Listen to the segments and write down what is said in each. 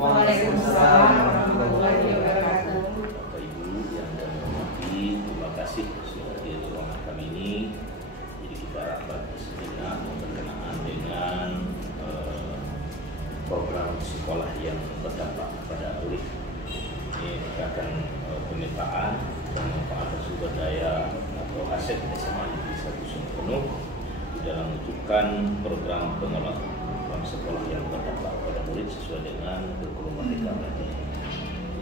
Waalaikumsalam warahmatullahi wabarakatuh. Bapak Ibu yang kami hormati, terima kasih sudah hadir di ruangan kami ini. Jadi kita rapat sejenak berkenaan dengan program sekolah yang berdampak kepada murid. Ini kita akan pemetaan dan pemanfaatan sumber daya atau aset SMA Negeri 1 Sumberpenuh di dalam menentukan program pengembangan sekolah yang berdampak pada murid sesuai dengan kurikulum Merdeka Belajar.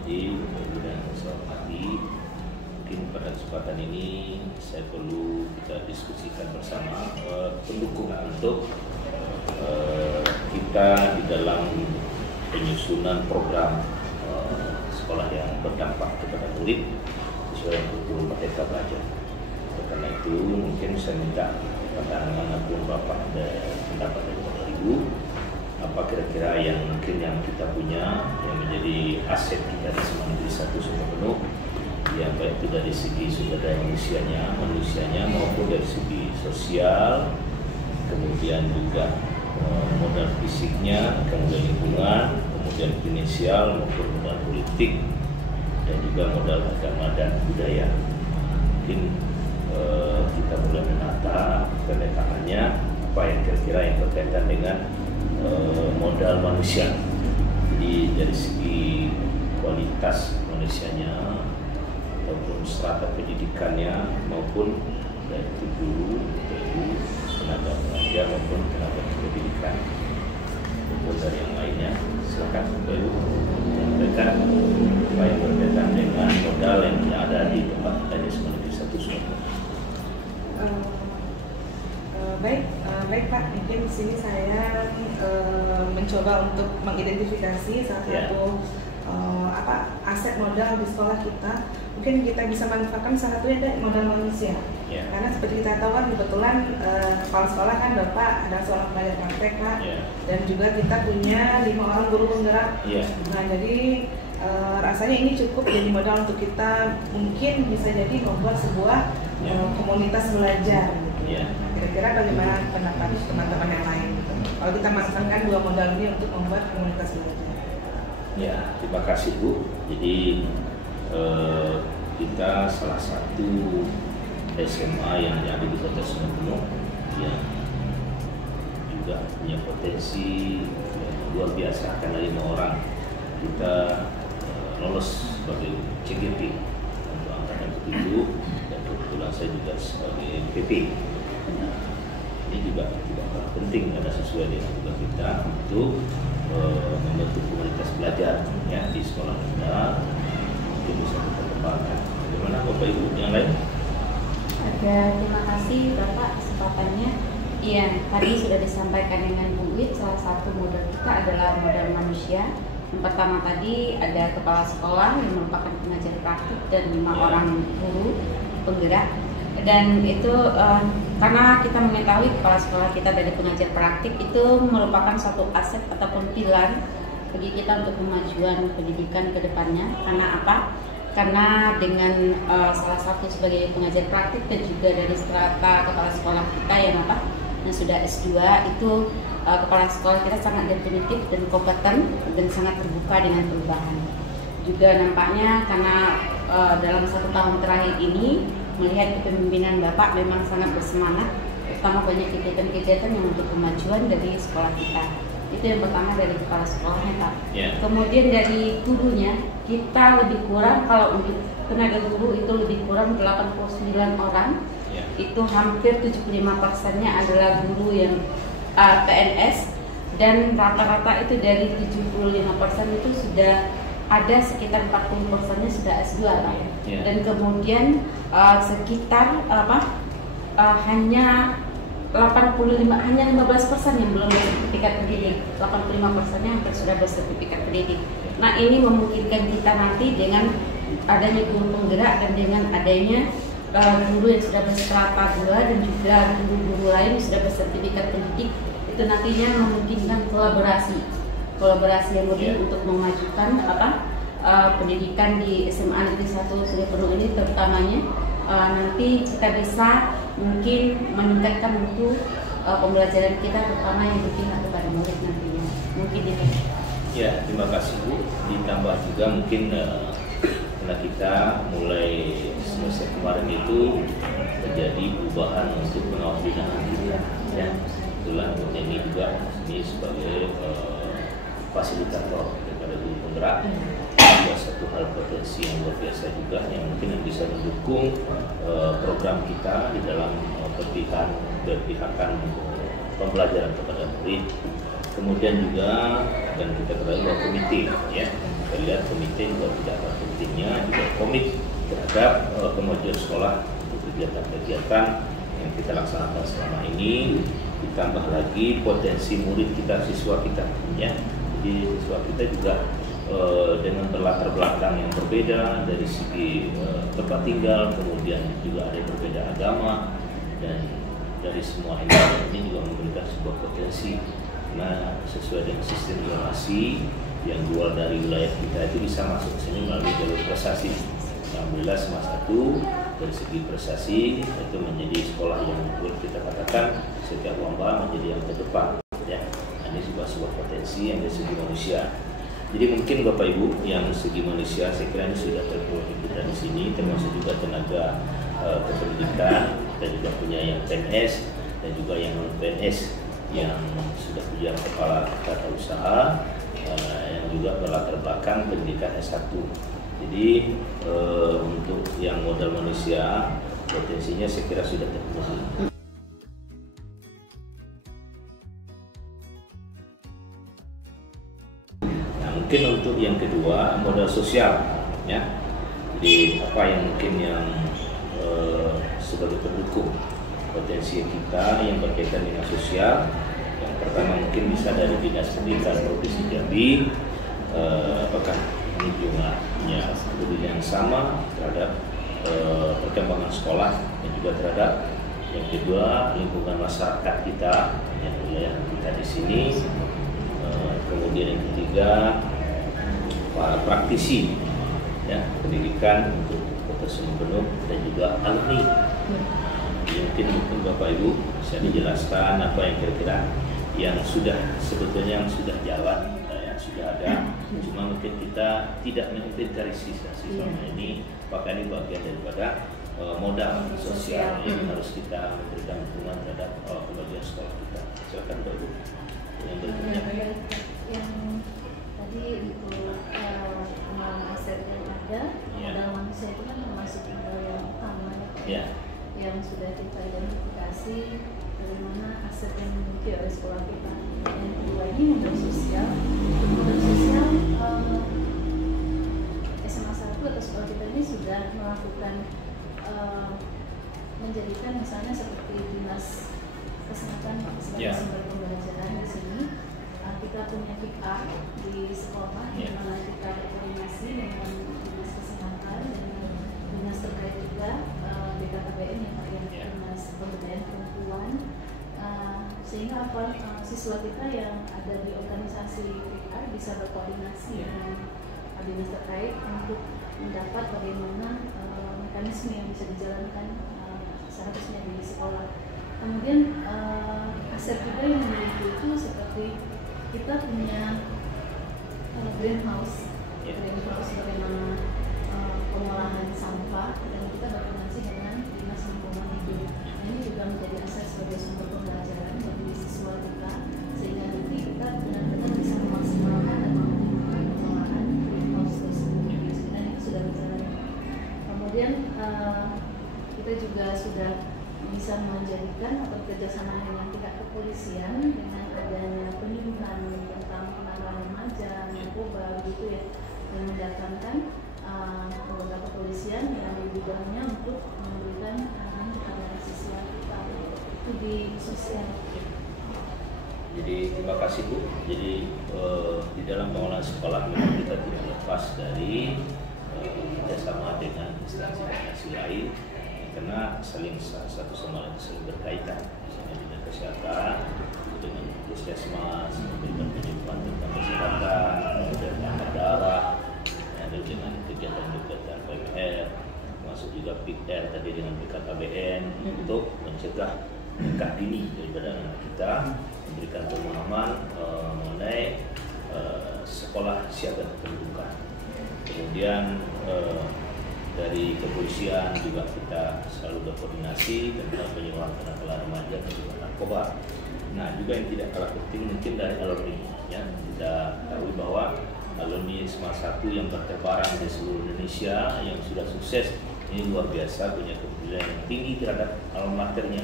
Jadi, dan saya hormati, mungkin pada kesempatan ini saya perlu kita diskusikan bersama pendukungan untuk kita di dalam penyusunan program sekolah yang berdampak kepada murid sesuai dengan kurikulum Merdeka Belajar. Karena itu mungkin saya minta pandangan ataupun Bapak ada pendapat dari Bapak Ibu, apa kira-kira yang mungkin yang kita punya yang menjadi aset kita di SMA Negeri 1 Sumberpenuh, yang baik itu dari segi sumber daya manusianya maupun dari segi sosial, kemudian juga modal fisiknya, kemudian lingkungan, kemudian finansial maupun modal politik, dan juga modal agama dan budaya. Mungkin kita mulai menata pemetaannya apa yang kira-kira yang berkaitan dengan modal manusia. Jadi dari segi kualitas manusianya ataupun strata pendidikannya maupun dari guru, tenaga pengajar maupun tenaga pendidikan maupun dari yang lainnya. Silakan Bapak Ibu menyampaikan apa yang berkaitan dengan modal yang ada di tempat kita di SMA Negeri 1 Sumberpenuh. Baik Pak, mungkin di sini saya mencoba untuk mengidentifikasi salah satu aset modal di sekolah kita. Mungkin kita bisa manfaatkan salah satunya dari modal manusia. Karena seperti kita tahu kan kebetulan kepala sekolah kan Bapak ada seorang pelajar praktek Pak, dan juga kita punya 5 orang guru penggerak. Nah jadi rasanya ini cukup jadi modal untuk kita mungkin bisa jadi membuat sebuah komunitas belajar. Kira-kira bagaimana pendapat teman-teman yang lain kalau kita manfaatkan 2 modal ini untuk membuat komunitas belajar? Ya, terima kasih Bu. Jadi kita salah satu SMA yang ada di Kota Sumberpenuh yang juga punya potensi luar biasa, karena 5 orang kita lolos sebagai CGP untuk angkatan ke-7, dan kebetulan saya juga sebagai PP. Nah, ini juga tidak kalah penting karena sesuai dengan tugas kita untuk membentuk komunitas belajar ya di sekolah kita, mungkin bisa kita kembangkan. Bagaimana Bapak Ibu yang lain? Terima kasih Bapak kesempatannya. Iya, tadi sudah disampaikan dengan Bu Wit, salah satu modal kita adalah modal manusia. Yang pertama tadi ada kepala sekolah yang merupakan pengajar praktik dan 5 orang guru penggerak. Dan itu karena kita mengetahui kepala sekolah kita dari pengajar praktik itu merupakan suatu aset ataupun pilar bagi kita untuk kemajuan pendidikan ke depannya. Karena apa? Karena dengan salah satu sebagai pengajar praktik dan juga dari strata kepala sekolah kita yang sudah S2 itu kepala sekolah kita sangat definitif dan kompeten dan sangat terbuka dengan perubahan. Juga nampaknya karena dalam 1 tahun terakhir ini melihat kepemimpinan Bapak memang sangat bersemangat, terutama banyak kegiatan-kegiatan yang untuk kemajuan dari sekolah kita. Itu yang pertama dari kepala sekolahnya, Pak. Kemudian dari gurunya, kita lebih kurang, kalau untuk tenaga guru itu lebih kurang 89 orang. Itu hampir 75%-nya adalah guru yang PNS, dan rata-rata itu dari 75% itu sudah ada sekitar 40%-nya sudah S2, Pak. Dan kemudian sekitar hanya 15% yang belum bersertifikat pendidik, 85%-nya hampir sudah bersertifikat pendidik. Nah, ini memungkinkan kita nanti dengan adanya guru penggerak dan dengan adanya guru yang sudah berstrata 2 dan juga guru-guru lain yang sudah bersertifikat pendidik, itu nantinya memungkinkan kolaborasi yang lebih untuk memajukan pendidikan di SMA Negeri 1 Sungai Penuh ini, terutamanya nanti kita bisa mungkin meningkatkan mutu pembelajaran kita, terutama yang berpihak kepada murid nantinya. Mungkin itu. Ya, terima kasih Bu. Ditambah juga mungkin karena kita mulai semester kemarin itu terjadi perubahan untuk pengawas binaan kita. Ya, itulah ini juga ini sebagai fasilitator daripada guru penggerak. Juga satu hal potensi yang luar biasa juga yang mungkin bisa mendukung program kita di dalam berpihakan pembelajaran kepada murid. Kemudian juga dan kita ketahui bahwa komite, ya, kita lihat komite juga tidak ada pentingnya, juga komit terhadap kemajuan sekolah untuk kegiatan-kegiatan yang kita laksanakan selama ini. Ditambah lagi potensi murid kita, siswa kita, ya. Jadi siswa kita juga dengan berlatar belakang yang berbeda dari segi tempat tinggal, kemudian juga ada yang berbeda agama, dan dari semua ini juga memberikan sebuah potensi. Nah, sesuai dengan sistem zonasi yang keluar dari wilayah kita itu bisa masuk ke sini melalui jalur prestasi. Alhamdulillah SMA 1 dari segi prestasi itu menjadi sekolah yang boleh kita katakan setiap lomba menjadi yang terdepan. Ya, ini juga sebuah potensi yang dari segi manusia. Jadi mungkin Bapak Ibu yang segi manusia saya kira ini sudah terpikirkan di sini, termasuk juga tenaga kependidikan dan juga punya yang PNS dan juga yang non PNS yang sudah punya kepala tata usaha yang juga berlatar belakang pendidikan S1. Jadi untuk yang modal manusia potensinya saya kira sudah terpenuhi. Mungkin untuk yang kedua modal sosial, ya. Jadi apa yang mungkin yang sebagai pendukung potensi kita yang berkaitan dengan sosial. Yang pertama mungkin bisa dari Dinas Pendidikan Provinsi Jambi, apakah ini jumlahnya kepedulian yang sama terhadap perkembangan sekolah dan juga terhadap yang kedua lingkungan masyarakat kita yang wilayah kita di sini. Kemudian yang ketiga para praktisi, ya, pendidikan untuk Kota Sungai Penuh dan juga alumni. Mungkin Bapak Ibu bisa dijelaskan apa yang kira-kira yang sudah sebetulnya yang sudah jalan, yang sudah ada, cuma mungkin kita tidak menginventarisasi selama ini, maka ini bagian daripada modal sosial yang harus kita memberikan dukungan terhadap kemajuan sekolah kita. Silakan Bapak Ibu. Yang berikutnya. Yang tadi untuk pengalaman aset yang ada, modal manusia itu kan termasuk modal yang utama, yang sudah kita identifikasi bagaimana aset yang dimiliki oleh sekolah kita. Yang kedua ini modal sosial. Modal sosial SMA 1 atau sekolah kita ini sudah melakukan menjadikan misalnya seperti dinas kesehatan sebagai sumber pembelajaran di sini. Kita punya PR di sekolah di mana kita berkoordinasi dengan dinas kesehatan dan dinas terkait juga BKKBN yang dinas pemberdayaan perempuan, sehingga siswa kita yang ada di organisasi PR bisa berkoordinasi dengan dinas terkait untuk mendapat bagaimana mekanisme yang bisa dijalankan seharusnya di sekolah. Kemudian aset juga yang dimiliki itu seperti kita punya greenhouse bagaimana pengolahan sampah, dan kita berkoordinasi dengan dinas lingkungan hidup. Ini juga menjadi aset sebagai sumber pembelajaran bagi siswa kita, sehingga nanti kita benar-benar bisa memaksimalkan dan mengoptimalkan pengelolaan greenhouse gas sendiri, dan itu sudah berjalan. Kemudian kita juga sudah bisa menjadikan atau kerjasama dengan pihak kepolisian dengan adanya penyuluhan tentang penanganan remaja, narkoba gitu ya, yang mendatangkan anggota kepolisian yang di bidangnya untuk memberikan arahan kepada siswa kita itu di sosial. Jadi terima kasih Bu. Jadi di dalam pengelolaan sekolah memang kita tidak lepas dari kerjasama dengan instansi lain, karena satu sama lain saling berkaitan, misalnya dengan kesehatan, dengan puskesmas, memberikan penyuluhan tentang kesehatan, dengan darah, dengan kegiatan-kegiatan PMR, masuk juga PIKR tadi dengan BKKBN untuk mencegah nikah dini daripada anak kita, memberikan pemahaman mengenai sekolah siaga kependudukan. Kemudian dari kepolisian juga kita selalu berkoordinasi tentang penyuluhan kenakalan remaja dan juga narkoba. Nah, juga yang tidak kalah penting mungkin dari alumni, ya, kita tahu bahwa alumni SMA 1 yang bertebaran di seluruh Indonesia yang sudah sukses ini luar biasa, punya kepedulian yang tinggi terhadap alma maternya,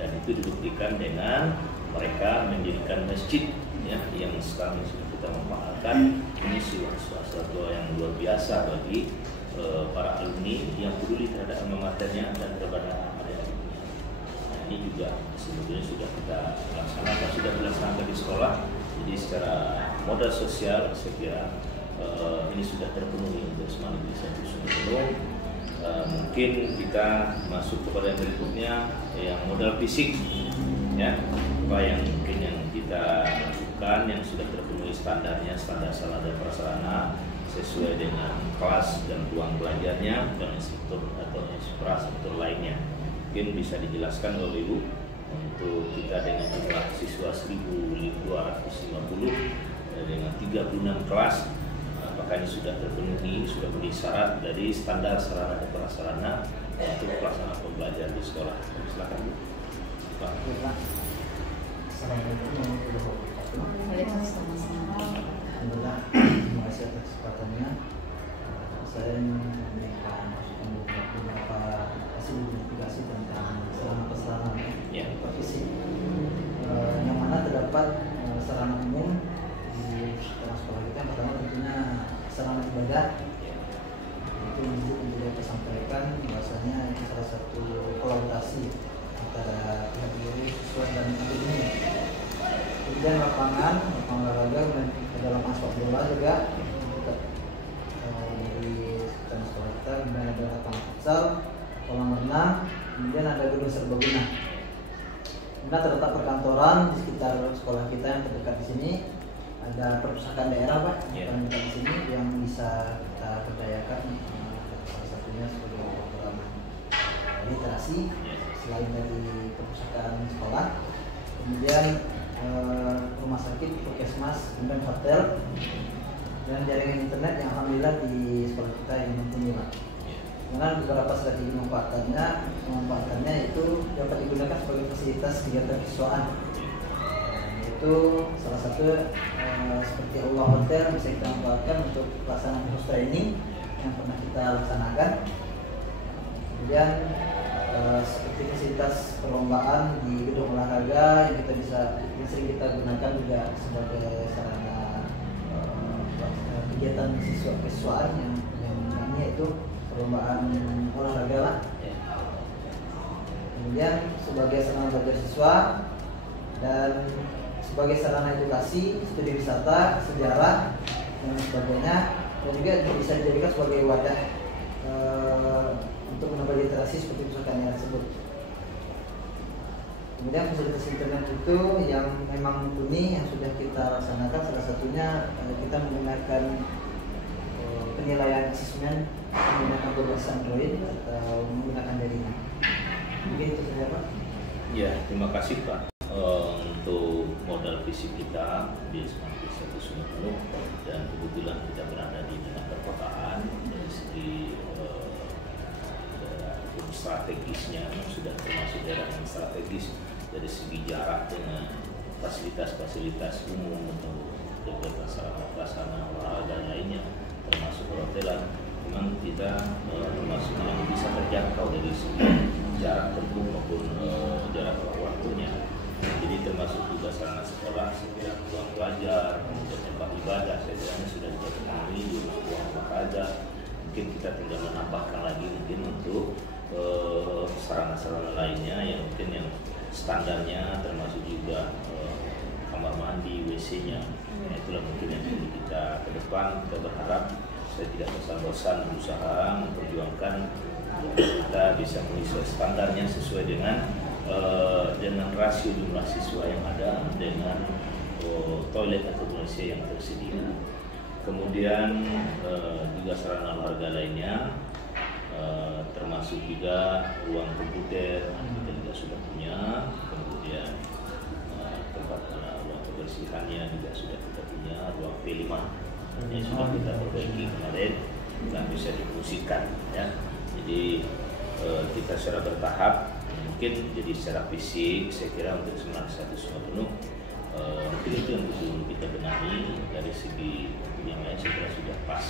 dan itu dibuktikan dengan mereka mendirikan masjid, ya, yang sekarang sudah kita manfaatkan. Ini suatu yang luar biasa bagi para alumni yang peduli terhadap alma maternya dan kepada adik-adiknya. Nah, ini juga sebetulnya sudah kita laksanakan, sudah dilaksanakan di sekolah. Jadi secara modal sosial saya kira ini sudah terpenuhi untuk SMA Negeri 1 Sumberwuluh. Mungkin kita masuk kepada yang berikutnya, yang modal fisik, ya, apa yang mungkin yang kita lakukan yang sudah terpenuhi standarnya, standar sarana dan prasarana sesuai dengan kelas dan ruang belajarnya dan instruktur atau infrastruktur lainnya. Mungkin bisa dijelaskan oleh Ibu untuk kita dengan jumlah siswa 1.250 dengan 36 kelas, apakah ini sudah terpenuhi, sudah memenuhi syarat dari standar sarana dan prasarana untuk pelaksanaan pembelajaran di sekolah. Silakan Bu. Pak. Assalamualaikum warahmatullahi wabarakatuh. Alhamdulillah, terima kasih atas kesempatannya. Saya memberikan masukan beberapa hasil investigasi tentang sarana-prasarana fisik, yang mana terdapat sarana umum di sekolah kita. Yang pertama tentunya sarana ibadah, itu masjid yang sudah kita sampaikan bahwasanya itu salah satu kolaborasi antara pihak guru, siswa dan akademi. Kemudian lapangan olahraga dan dalam aspek bola juga dekat dari sekitar sekolah kita. Kemudian ada lapangan futsal, kolam renang, kemudian ada gedung serbaguna. Kemudian terletak perkantoran di sekitar sekolah kita yang terdekat di sini. Ada perpustakaan daerah, Pak, yang di sini yang bisa kita berdayakan, salah satunya sebagai program literasi selain dari perpustakaan sekolah. Kemudian rumah sakit, puskesmas, kemudian hotel, dan jaringan internet yang alhamdulillah di sekolah kita yang mumpuni, Pak. Dengan beberapa strategi memanfaatkannya itu dapat digunakan sebagai fasilitas kegiatan kesiswaan. Yaitu salah satu seperti Allah Hotel bisa kita manfaatkan untuk pelaksanaan host training yang pernah kita laksanakan. Kemudian seperti fasilitas perlombaan di gedung olahraga yang sering kita gunakan juga sebagai sarana kegiatan kesiswaan yang namanya itu perlombaan olahraga lah. Kemudian sebagai sarana belajar siswa dan sebagai sarana edukasi, studi wisata, sejarah dan sebagainya, dan juga bisa dijadikan sebagai wadah untuk menambah literasi seperti pusaka tersebut. Kemudian fasilitas internet itu yang memang mumpuni yang sudah kita laksanakan, salah satunya kita menggunakan penilaian asesmen menggunakan berbasis Android atau menggunakan jaringan. Mungkin itu saja, Pak. Ya, terima kasih Pak. Untuk modal fisik kita di SMA Negeri 1 Sumberwuluh, dan kebetulan kita berada di tengah perkotaan dari segi strategisnya sudah termasuk daerah yang strategis dari segi jarak dengan fasilitas umum untuk sarana olahraga lainnya, termasuk perhotelan. Memang kita termasuk yang bisa terjangkau dari segi jarak tempuh maupun jarak waktunya. Jadi termasuk juga sarana sekolah, sekitar ruang belajar, kemudian tempat ibadah, saya kira sudah dipenuhi di ruang olahraga. Mungkin kita tinggal menambahkan lagi mungkin untuk sarana-sarana lainnya yang mungkin yang standarnya, termasuk juga kamar mandi, WC-nya. Nah, itulah mungkin yang kita ke depan. Kita berharap saya tidak bosan-bosan berusaha memperjuangkan kita bisa mengisi standarnya sesuai dengan rasio jumlah siswa yang ada dengan toilet atau WC yang tersedia. Kemudian juga sarana olahraga lainnya, termasuk juga ruang komputer kita juga sudah punya. Kemudian tempat ruang kebersihannya juga sudah kita punya, ruang P5 yang sudah kita perbaiki kemarin dan bisa difungsikan ya. Jadi kita secara bertahap, mungkin jadi secara fisik saya kira untuk satu semua penuh, mungkin itu yang perlu kita benahi. Dari segi yang lain saya kira sudah pas.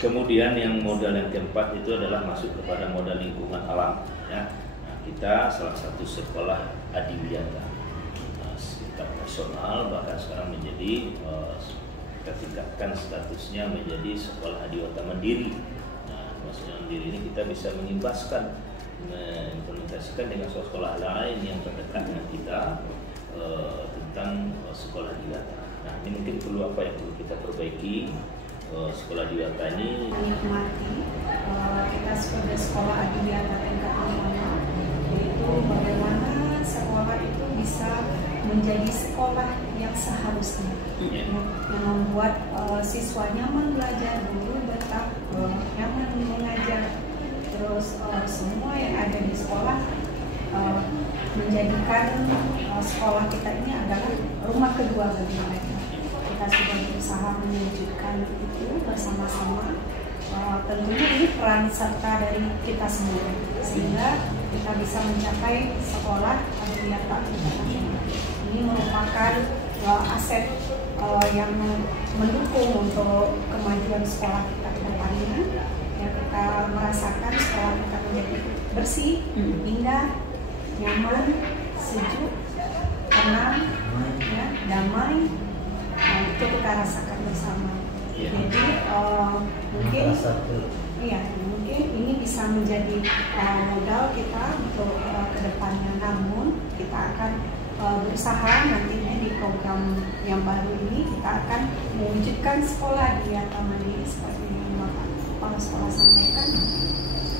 Kemudian yang modal yang keempat itu adalah masuk kepada modal lingkungan alam ya. Nah, kita salah satu sekolah adiwiyata tingkat nasional, bahkan sekarang menjadi kita tingkatkan statusnya menjadi sekolah adiwiyata mandiri. Nah, maksudnya mandiri ini kita bisa mengimbaskan, mengimplementasikan dengan sekolah lain yang terdekat dengan kita tentang sekolah adiwiyata. Nah, ini mungkin perlu apa yang perlu kita perbaiki. Sekolah adiwiyata ini menikmati kita sebagai sekolah adiwiyata tingkat nasional, yaitu bagaimana sekolah itu bisa menjadi sekolah yang seharusnya, yang membuat siswa nyaman belajar, guru betah nyaman mengajar, terus semua yang ada di sekolah menjadikan sekolah kita ini adalah rumah kedua bagi mereka. Kita sudah berusaha mewujudkan itu bersama-sama. Tentunya ini peran serta dari kita semua, sehingga kita bisa mencapai sekolah adiwiyata tingkat nasional. Ini merupakan aset yang mendukung untuk kemajuan sekolah kita ke depannya. Ya, kita merasakan sekolah kita menjadi bersih, indah, nyaman, sejuk, tenang, ya, damai. Nah, itu kita rasakan bersama. Jadi mungkin ini bisa menjadi modal kita untuk kedepannya. Namun kita akan berusaha nantinya di program yang baru ini kita akan mewujudkan sekolah adiwiyata mandiri seperti yang Bapak Kepala Sekolah sampaikan.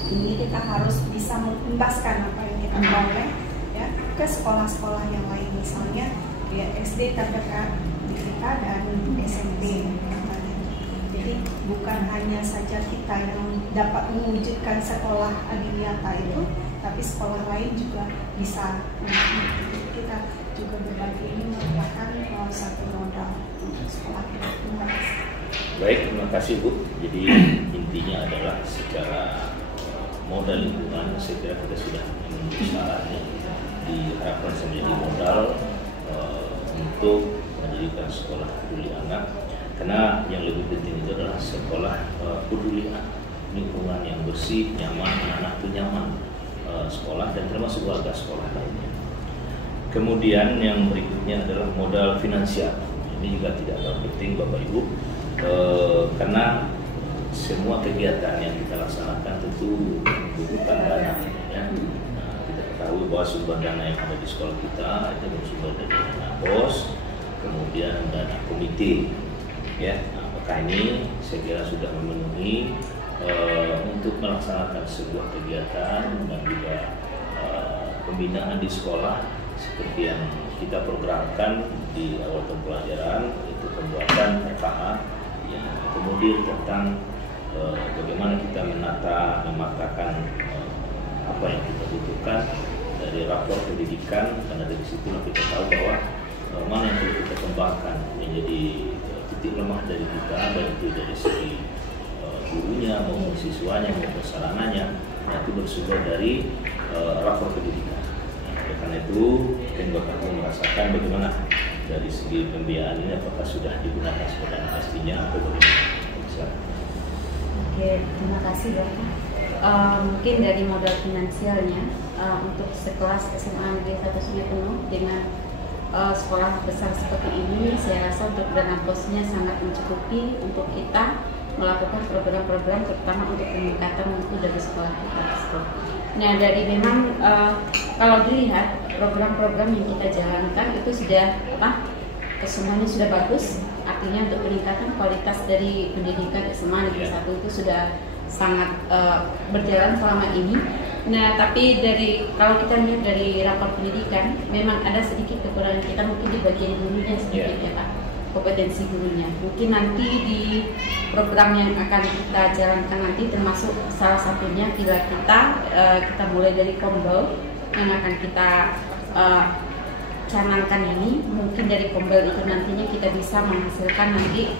Ini kita harus bisa mengimbaskan apa yang kita peroleh ya ke sekolah-sekolah yang lain, misalnya ya, SD terdekat kita dan SMP. Jadi bukan hanya saja kita yang dapat mewujudkan sekolah adiwiyata itu, tapi sekolah lain juga bisa. Kita juga berbagi, ini merupakan satu modal untuk sekolah kita. Baik, terima kasih Bu. Jadi intinya adalah secara modal lingkungan, saya kira kita sudah memenuhi syaratnya, diharapkan menjadi modal untuk menjadikan sekolah peduli anak, karena yang lebih penting itu adalah sekolah peduli anak, lingkungan yang bersih, nyaman, anak itu nyaman sekolah dan termasuk warga sekolah lainnya. Kemudian yang berikutnya adalah modal finansial. Ini juga tidak kalah penting Bapak Ibu, karena semua kegiatan yang kita laksanakan tentu membutuhkan dana ya. Nah, kita ketahui bahwa sumber dana yang ada di sekolah kita itu bersumber dari dana BOS, kemudian dana komite ya. Nah, apakah ini saya kira sudah memenuhi untuk melaksanakan sebuah kegiatan dan juga pembinaan di sekolah seperti yang kita programkan di awal pembelajaran, itu pembuatan FKH yang kemudian tentang bagaimana kita mematakan apa yang kita butuhkan dari rapor pendidikan, karena dari situlah kita tahu bahwa mana yang perlu kita kembangkan menjadi titik lemah dari kita, baik itu dari segi gurunya maupun siswanya maupun sarananya. Nah, itu bersumber dari rapor pendidikan. Nah, karena itu mungkin Bapak Ibu merasakan bagaimana dari segi pembiayaan ini, apakah sudah digunakan sebenarnya pastinya atau bagaimana? Oke, terima kasih Bapak. Mungkin dari modal finansialnya untuk sekelas SMA Negeri 1 Sungai Penuh dengan sekolah besar seperti ini, saya rasa untuk dana bosnya sangat mencukupi untuk kita melakukan program-program terutama untuk peningkatan mutu dari sekolah kita tersebut. Nah, dari memang kalau dilihat program-program yang kita jalankan itu sudah semuanya sudah bagus, artinya untuk peningkatan kualitas dari pendidikan SMA Negeri 1 itu sudah sangat berjalan selama ini. Nah, tapi kalau kita lihat dari rapor pendidikan, memang ada sedikit kekurangan kita mungkin di bagian gurunya sedikit ya Pak, kompetensi gurunya. Mungkin nanti di program yang akan kita jalankan nanti termasuk salah satunya bila kita mulai dari Kombel yang akan kita canangkan ini, mungkin dari Kombel itu nantinya kita bisa menghasilkan nanti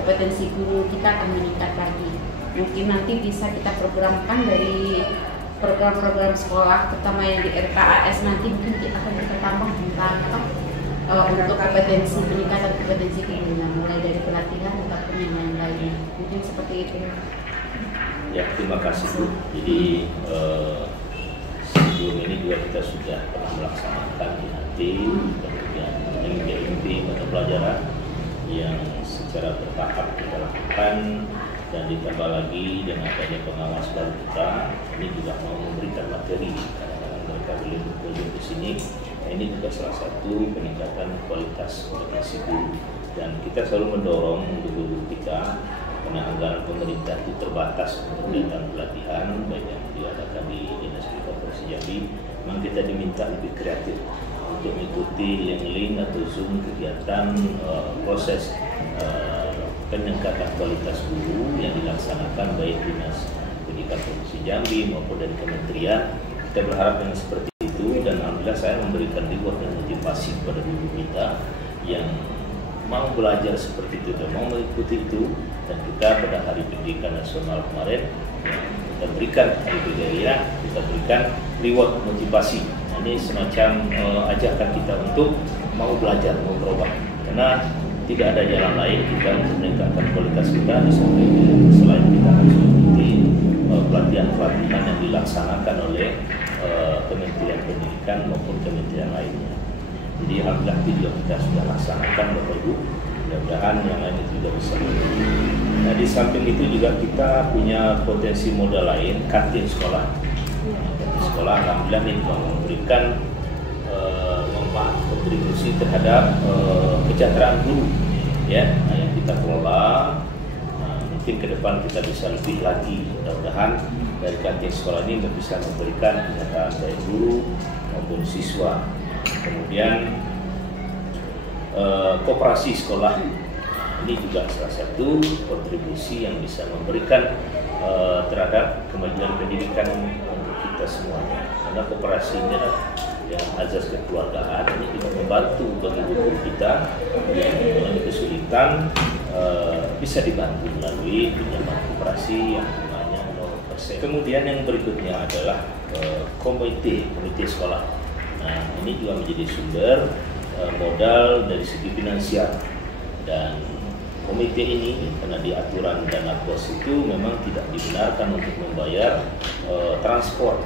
kompetensi guru kita akan meningkat lagi. Mungkin nanti bisa kita programkan dari program-program sekolah, terutama yang di RKAS nanti mungkin akan kita tambah tentang untuk kompetensi, peningkatan kompetensi gurunya, mulai dari pelatihan ataupun yang lain-lain. Mungkin seperti itu. Ya, terima kasih Bu. Jadi sebelum ini juga kita sudah pernah melaksanakan IHT, kemudian MBMP mata pelajaran yang secara bertahap kita lakukan, dan ditambah lagi dengan adanya pengawas baru kita, ini juga mau memberikan materi. Kadang-kadang mereka boleh berkunjung di sini. Nah, ini juga salah satu peningkatan kualitas kompetensi guru, dan kita selalu mendorong guru kita karena anggaran pemerintah itu terbatas untuk datang pelatihan baik yang diadakan di Dinas Pendidikan Provinsi Jambi. Memang kita diminta lebih kreatif untuk mengikuti link atau Zoom kegiatan proses peningkatan kualitas guru yang dilaksanakan baik Dinas Pendidikan Provinsi Jambi maupun dari kementerian. Kita berharap dengan seperti itu, dan alhamdulillah saya memberikan reward dan motivasi kepada guru kita yang mau belajar seperti itu dan mau mengikuti itu. Dan kita pada Hari Pendidikan Nasional kemarin kita berikan Hari Budaya, kita berikan reward motivasi. Nah, ini semacam ajakan kita untuk mau belajar, mau berubah, karena tidak ada jalan lain kita untuk meningkatkan kualitas kita di samping selain kita harus mengikuti pelatihan-pelatihan yang dilaksanakan oleh Kementerian Pendidikan maupun kementerian lainnya. Jadi alhamdulillah itu juga kita sudah laksanakan Bapak Ibu. Mudah-mudahan yang lain itu juga bisa. Nah, di samping itu juga kita punya potensi modal lain, kantin sekolah. Kantin sekolah alhamdulillah ini juga memberikan kontribusi terhadap kesejahteraan guru, ya, yang kita kelola. Nah, mungkin ke depan kita bisa lebih lagi, mudah-mudahan dari kantin sekolah ini bisa memberikan kesejahteraan baik guru maupun siswa. Kemudian koperasi sekolah, ini juga salah satu kontribusi yang bisa memberikan terhadap kemajuan pendidikan untuk kita semuanya. Karena koperasi ini adalah yang azas kekeluargaan, ini juga membantu bagi guru kita yang mengalami kesulitan bisa dibantu melalui pinjaman koperasi yang bunganya 0%. Kemudian yang berikutnya adalah komite sekolah. Nah, ini juga menjadi sumber modal dari segi finansial, dan komite ini karena di aturan dana bos itu memang tidak dibenarkan untuk membayar transport,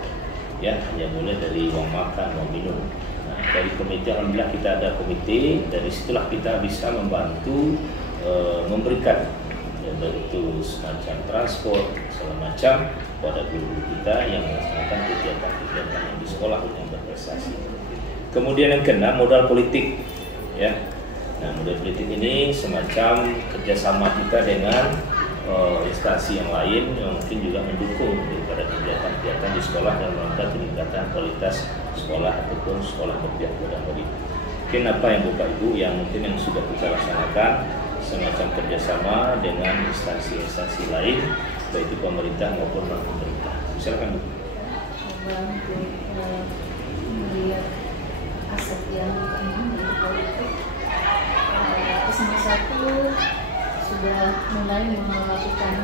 ya, hanya boleh dari uang makan, uang minum. Nah, dari komite alhamdulillah kita ada komite, dari situlah kita bisa membantu memberikan baik itu semacam transport segala macam pada guru kita yang melaksanakan kegiatan-kegiatan yang di sekolah yang berprestasi. Kemudian yang keenam, modal politik, ya. Nah, modal politik ini semacam kerjasama kita dengan instansi yang lain yang mungkin juga mendukung daripada kegiatan-kegiatan di sekolah dan melakukan peningkatan kualitas sekolah ataupun sekolah berpihak pada murid. Mungkin apa yang Bapak Ibu yang mungkin yang sudah kita laksanakan semacam kerjasama dengan instansi-instansi lain, baik itu pemerintah maupun non-pemerintah. Misalkan Bu. Melihat aset yang penting dari politik, SMA 1 sudah mulai melakukan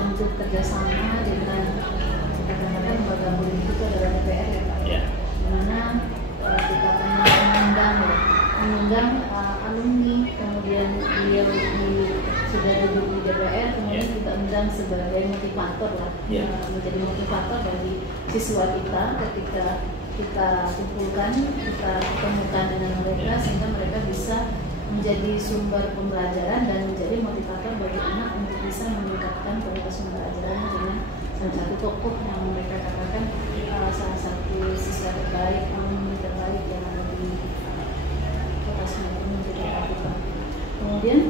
bentuk kerjasama dengan katakanlah lembaga politik itu adalah DPR, ya Pak. Ya. Dimana kita mengundang alumni, kemudian beliau sudah duduk di DPR, kemudian kita undang sebagai motivator lah, menjadi motivator bagi siswa kita ketika kita kumpulkan, kita ketemukan dengan mereka sehingga mereka bisa menjadi sumber pembelajaran dan menjadi motivator bagi anak untuk bisa meningkatkan kualitas pembelajarannya dengan salah satu tokoh yang mereka katakan salah satu siswa terbaik, alumni terbaik yang ada di Kota Semarang menjadi Afrika. Kemudian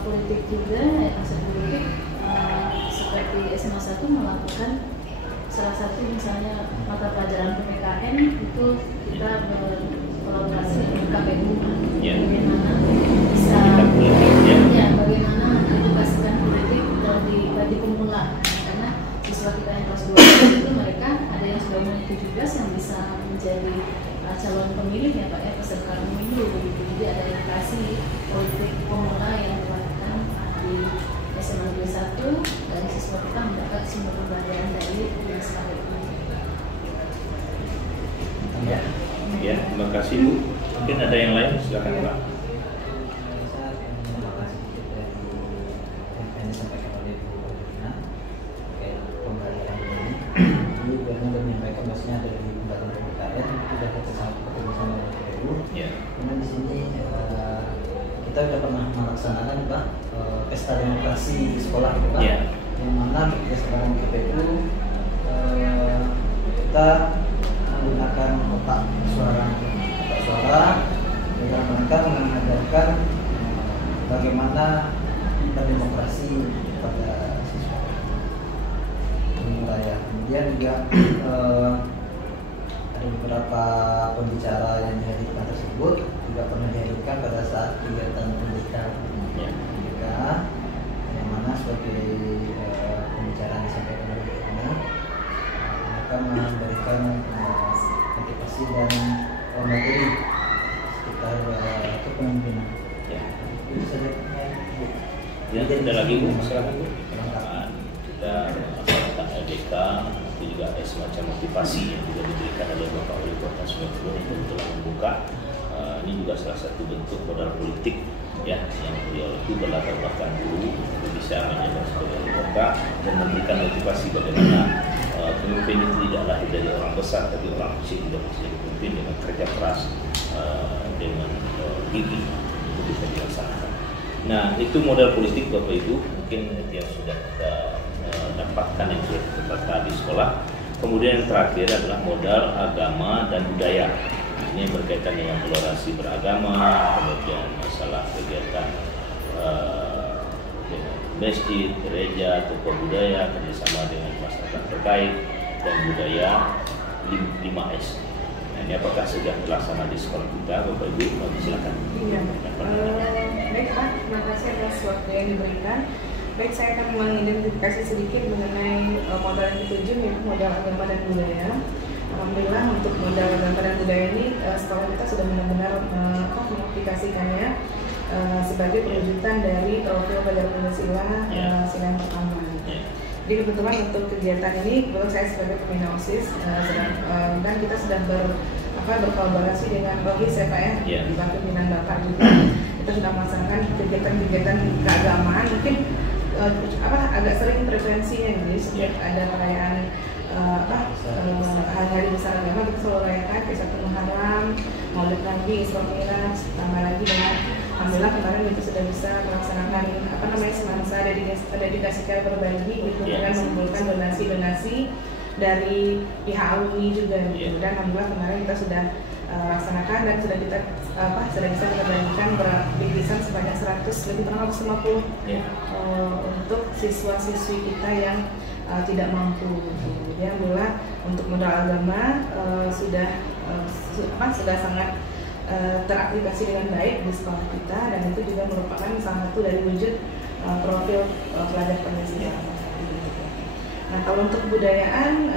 politik juga, aspek politik seperti SMA 1 melakukan salah satu misalnya mata pelajaran PPKN itu kita berkolaborasi dengan KPU, bagaimana bisa bagaimana mengedukasikan politik bagi pemula, karena siswa kita yang kelas 2 itu mereka ada yang sudah umur 17 yang bisa menjadi calon pemilih ya Pak ya, peserta pemilu begitu. Jadi ada edukasi politik pemula yang dilakukan di SMA 21 dan siswa kita mendapat sumber pembelajaran dari SKP ini. Ya, terima kasih Bu. Mungkin ada yang lain, silakan Pak. Saya terima kasih dari yang disampaikan oleh Bu Rina terkait pembelajaran ini. Ini benar-benar menyampaikan bahwasanya dari pembelajaran PPKN sudah ketemu sama KPU. Kemudian di sini kita sudah pernah melaksanakan Pak pesta demokrasi di sekolah gitu Pak, yang mana berdasarkan KPU kita menggunakan kotak suara dengan mereka mengajarkan bagaimana berdemokrasi pada siswa. Kemudian juga ada beberapa pembicara yang dihadirkan tersebut juga pernah dihadirkan pada saat kegiatan pendidikan yang mana sebagai pembicara disampaikan oleh Rina, mereka memberikan motivasi dan materi sekitar kepemimpinan. Itu saja. Ya, ada lagi Bu, silakan Bu. Kita masyarakat LDK itu juga ada semacam motivasi yang juga diberikan oleh Bapak Wali Kota Semarang untuk telah membuka. Ini juga salah satu bentuk modal politik ya, yang beliau itu berlatar belakang dulu untuk bisa menjabat sebagai wali kota dan memberikan motivasi bagaimana pemimpin itu tidak lahir dari orang besar, tapi orang kecil juga bisa jadi pemimpin dengan kerja keras, dengan gigi itu bisa dilaksanakan. Nah, itu modal politik Bapak Ibu mungkin yang sudah kita dapatkan, yang sudah kita dapatkan di sekolah. Kemudian yang terakhir adalah modal agama dan budaya. Ini berkaitan dengan toleransi beragama, kemudian masalah kegiatan dengan masjid, gereja, tokoh budaya, kerjasama dengan masyarakat terkait, dan budaya 5S. Nah, ini apakah sudah terlaksana di sekolah kita, Bapak Ibu? Silakan. Iya. Baik Pak, terima kasih atas waktu yang diberikan. Baik, saya akan mengidentifikasi sedikit mengenai modal yang ketujuh, yaitu modal agama dan budaya. Alhamdulillah untuk modal agama dan budaya ini sekolah kita sudah benar-benar mengaplikasikannya sebagai perwujudan dari profil belajar Pancasila sila yang pertama. Jadi kebetulan untuk kegiatan ini, kebetulan saya sebagai pembina OSIS dan kita sudah berkolaborasi dengan Rohis ya Pak ya, di bawah pimpinan Bapak juga. Kita sudah melaksanakan kegiatan-kegiatan keagamaan, mungkin agak sering frekuensinya, jadi setiap ada perayaan hari besar agama kita selalu rayakan kayak 1 Muharram, Maulid Nabi, Isra Mi'raj, tambah lagi dengan alhamdulillah kemarin kita sudah bisa melaksanakan semansa dedikasi care berbagi gitu, dengan mengumpulkan donasi dari pihak alumni juga gitu. Dan alhamdulillah kemarin kita sudah laksanakan dan sudah bisa kita bagikan bingkisan sebanyak 150 untuk siswa-siswi kita yang tidak mampu gitu. Jadi alhamdulillah untuk modal agama sudah sangat teraplikasi dengan baik di sekolah kita, dan itu juga merupakan salah satu dari wujud profil pelajar Pancasila. Nah, kalau untuk kebudayaan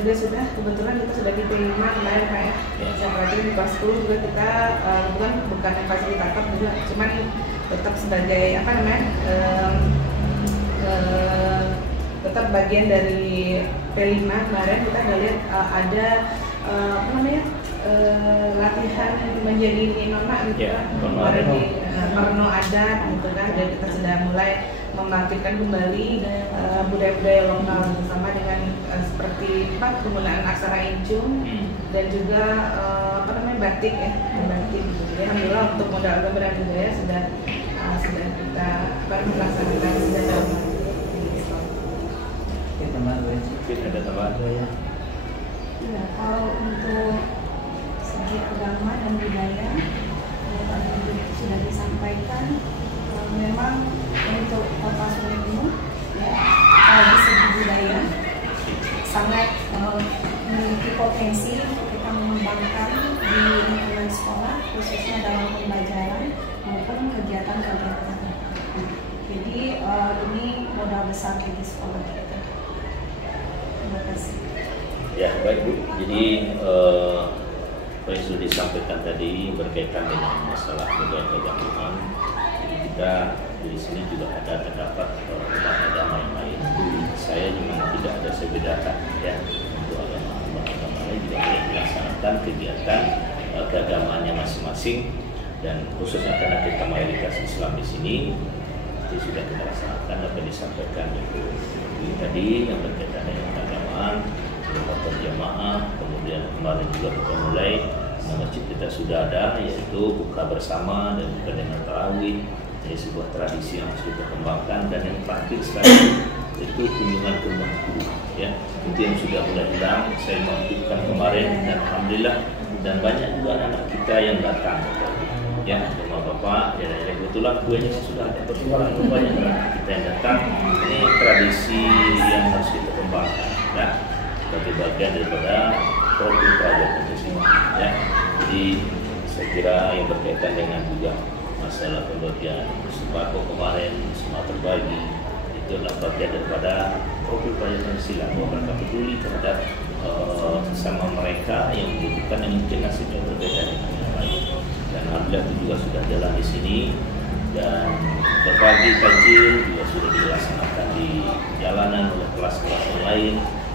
juga sudah kebetulan kita sudah di P5 kemarin Pak ya. Saya pelajari di kelas 10 juga kita bukan yang fasilitator juga, cuman tetap sebagai tetap bagian dari P5 kemarin kita lihat ada latihan menjadi mama gitu Ya, kan, kemarin di Parno adat gitu kan, dan kita sudah mulai membangkitkan kembali budaya-budaya lokal bersama dengan seperti penggunaan aksara incung dan juga batik ya, batik gitu. Jadi alhamdulillah untuk modal gambaran budaya sudah kita melaksanakan sudah dalam ada tambahan ya. Kalau untuk segi agama dan budaya tadi sudah disampaikan, memang untuk Kota Sungai Buloh ya, di segi budaya sangat memiliki potensi kita mengembangkan di lingkungan sekolah, khususnya dalam pembelajaran maupun kegiatan-kegiatan. Jadi ini modal besar bagi sekolah kita. Terima kasih. Ya, baik Bu. Jadi apa yang sudah disampaikan tadi berkaitan dengan masalah budaya keagamaan. Jadi kita di sini juga terdapat umat agama yang lain. Saya memang tidak ada saya bedakan ya, untuk agama lain juga boleh melaksanakan kegiatan keagamaannya masing-masing, dan khususnya karena kita mayoritas Islam di sini, itu sudah kita laksanakan apa yang disampaikan itu tadi yang berkaitan dengan keagamaan, motor jamaah, kemudian kemarin juga kita mulai masjid kita sudah ada, yaitu buka bersama dan juga dengan tarawih. Ini sebuah tradisi yang harus kita kembangkan, dan yang terakhir sekali itu kunjungan ke rumah guru ya, itu yang sudah mulai hilang. Saya melakukan kemarin dan alhamdulillah, dan banyak juga anak kita yang datang ya, rumah bapak ya, kebetulan kuenya sudah ada berkurang, banyak anak kita yang datang. Ini tradisi yang harus kita kembangkan nah, sebagai bagian daripada profil kerajaan itu semua ya. Jadi saya kira yang berkaitan dengan juga masalah pembagian sembako kemarin semua terbagi, itu adalah bagian daripada profil kerajaan Pancasila, bahwa mereka peduli terhadap sesama mereka yang membutuhkan, yang mungkin nasibnya berbeda dengan yang lain. Dan alhamdulillah itu juga sudah jalan di sini, dan berbagi takjil juga sudah dilaksanakan di jalanan oleh kelas-kelas yang lain.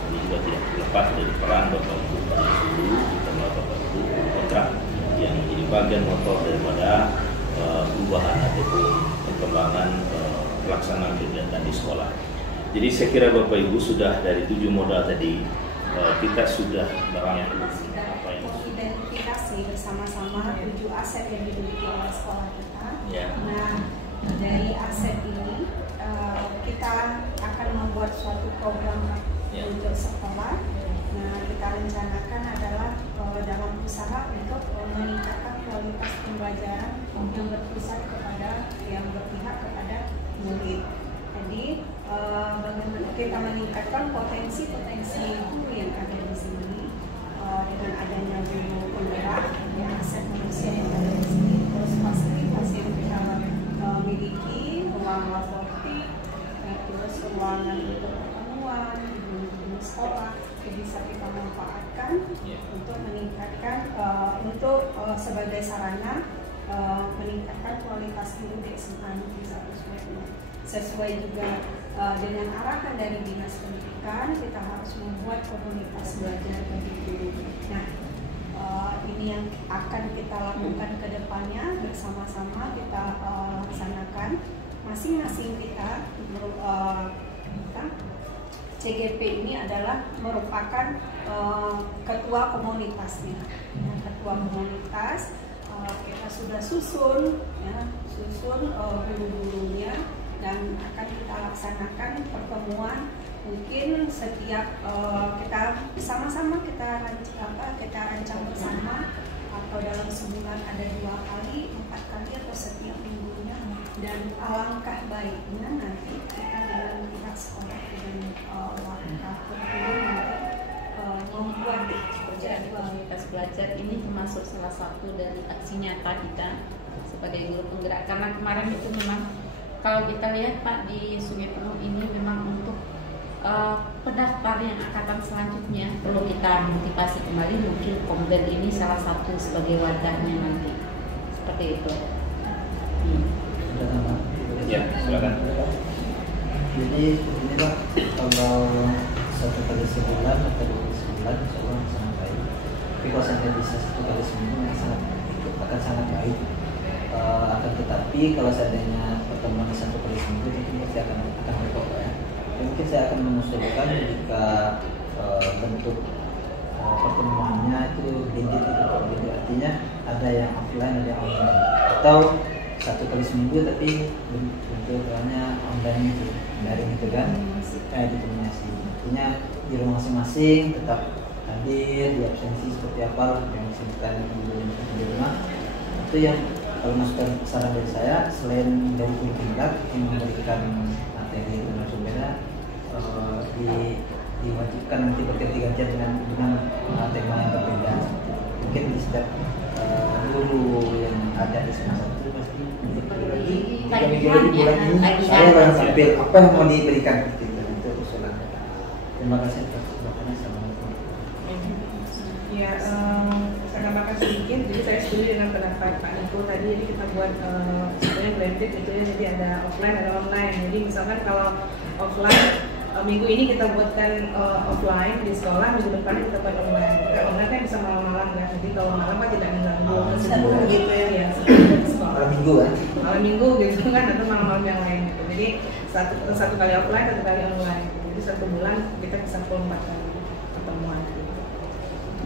Ini juga tidak terlepas dari peran Bapak Ibu pada dulu, terutama Bapak Ibu kontrak yang menjadi bagian motor daripada perubahan ataupun perkembangan pelaksanaan kegiatan di sekolah. Jadi saya kira Bapak Ibu sudah dari 7 modal tadi kita sudah merangkum apa yang identifikasi bersama-sama 7 aset yang dimiliki oleh sekolah kita. Ya. Nah, dari aset ini kita akan membuat suatu program untuk sekolah. Nah, kita rencanakan adalah dalam usaha untuk meningkatkan kualitas pembelajaran yang berpusat kepada yang berpihak kepada murid. Jadi bagaimana kita meningkatkan potensi-potensi guru yang ada di sini dengan adanya guru penggerak, ya, aset manusia yang ada di sini, terus fasilitas yang kita miliki, ruang laboratorium, terus ruangan untuk pertemuan di sekolah yang bisa kita manfaatkan untuk meningkatkan sebagai sarana meningkatkan kualitas guru di SMA Negeri 1 Surabaya. Sesuai juga dengan arahan dari Dinas Pendidikan, kita harus membuat komunitas belajar bagi guru. Nah, ini yang akan kita lakukan ke depannya, bersama-sama kita laksanakan. Masing-masing kita CGP ini adalah merupakan ketua komunitasnya. Nah, ketua komunitas kita sudah susun guru-gurunya, dan akan kita laksanakan pertemuan mungkin setiap kita sama-sama kita rancang bersama, atau dalam sebulan ada 2 kali, 4 kali, atau setiap minggunya. Dan alangkah baiknya nanti kita dengan pihak sekolah dengan membuat komunitas belajar ini termasuk salah satu dari aksi nyata kita sebagai guru penggerak. Karena kemarin itu memang kalau kita lihat Pak, di Sungai Buloh ini memang untuk pendaftar yang angkatan selanjutnya perlu kita motivasi kembali. Mungkin Komben ini salah satu sebagai wadahnya nanti, seperti itu. Ya, silakan. Jadi ini Pak, kalau 1 kali sebulan atau 2 bulan insya Allah sampai Tapi kalau saya bisa 1 kali seminggu itu akan sangat baik. Akan tetapi kalau seandainya pertemuan 1 kali seminggu itu pasti akan repot ya. Mungkin saya akan mengusulkan jika bentuk pertemuannya itu blended itu artinya ada yang offline ada yang online, atau 1 kali seminggu tapi bentuknya online itu daring gitu kan, determinasi. Artinya di rumah masing-masing tetap hadir, di absensi seperti apa yang disebutkan di rumah. Itu yang kalau masukan saran dari saya, selain dari kurikulum yang memberikan materi dan sumbernya, diwajibkan nanti berganti-gantian dengan tema yang berbeda. Mungkin di setiap guru yang ada di semester itu pasti minggu lagi bulan ini saya akan tampil apa yang mau diberikan itu usulan. Terima kasih atas waktunya. Assalamualaikum. Ya, saya tambahkan sedikit. Jadi saya setuju dengan pendapat Pak Niko tadi. Jadi kita buat sebenarnya blended gitu ya. Jadi ada offline ada online. Jadi misalkan kalau offline minggu ini kita buatkan offline di sekolah, minggu depan kita buat online. Karena online kan bisa malam-malam ya. Jadi kalau malam kan tidak mengganggu. Sambung gitu ya. Malam minggu kan? Malam minggu gitu kan, atau malam-malam yang lain gitu. Jadi satu kali offline, 1 kali online. Jadi 1 bulan kita bisa 4 kali pertemuan.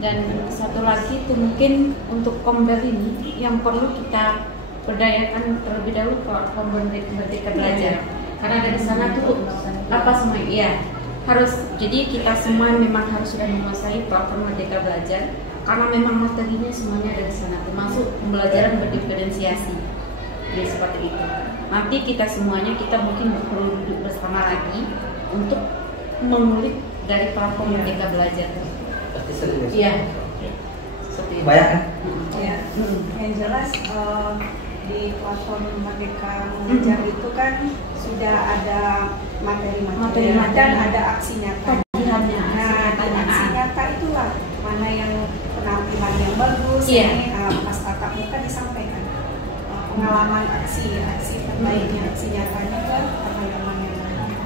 Dan satu lagi itu mungkin untuk Kombel ini yang perlu kita berdayakan terlebih dahulu platform Merdeka Belajar. Karena dari sana tuh apa semua ya harus, jadi kita semua memang harus sudah menguasai platform Merdeka Belajar karena memang materinya semuanya ada di sana, termasuk pembelajaran berdiferensiasi. Jadi seperti itu. Nanti kita semuanya mungkin perlu duduk bersama lagi untuk mengulik dari platform Merdeka Belajar. Pasti seru ya. Iya. Seperti itu. Bayang kan? Ya, yang jelas di platform Merdeka Belajar itu kan sudah ada materi-materi dan ada aksi nyata. Nah, di aksi nyata itulah mana yang penampilan yang bagus, ini pas tatap muka disampaikan pengalaman aksi terbaiknya, aksi nyatanya ke teman-teman yang lain.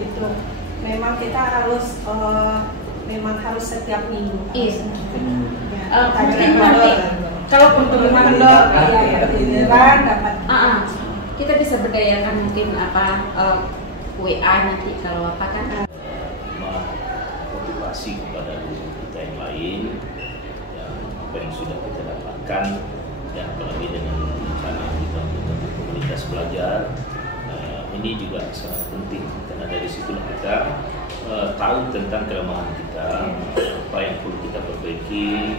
Itu memang kita harus setiap minggu. Iya. Mungkin nanti kalau pertemuan dapat kita bisa berdayakan mungkin WA nanti kalau apa kan. Motivasi kepada guru kita yang lain, yang apa yang sudah kita dapatkan, dan apalagi dengan rencana kita untuk komunitas belajar, ini juga sangat penting karena dari situlah kita tahu tentang kelemahan kita, apa yang perlu kita perbaiki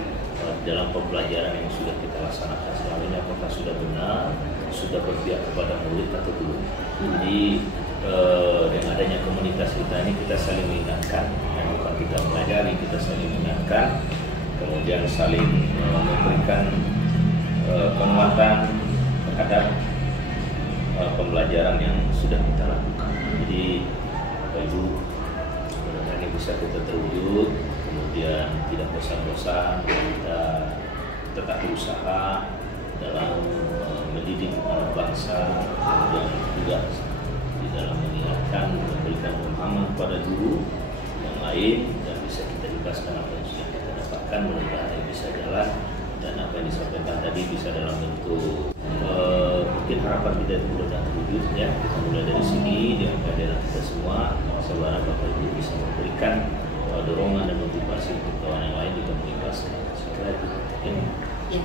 dalam pembelajaran yang sudah kita laksanakan selama ini, apakah sudah benar, sudah berpihak kepada murid atau belum. Jadi dengan adanya komunitas kita ini kita saling mengingatkan, yang bukan kita melajari, kita saling mengingatkan, kemudian saling memberikan penguatan terhadap pembelajaran yang sudah kita lakukan. Jadi Ibu, ini bisa kita terwujud, kemudian tidak bosan-bosan, kita tetap berusaha dalam mendidik anak bangsa, kemudian juga di dalam mengingatkan, memberikan pemahaman kepada guru yang lain, dan bisa kita jelaskan apa yang sudah kita dapatkan, mudah-mudahan ini bisa jalan, dan apa yang disampaikan tadi bisa dalam bentuk mungkin harapan kita itu mudah terwujud ya. Kita mulai dari sini, di daerah kita semua, sebenarnya Bapak Ibu bisa memberikan dorongan dan motivasi untuk kawan yang lain juga motivasi. Sekali lagi. Ya.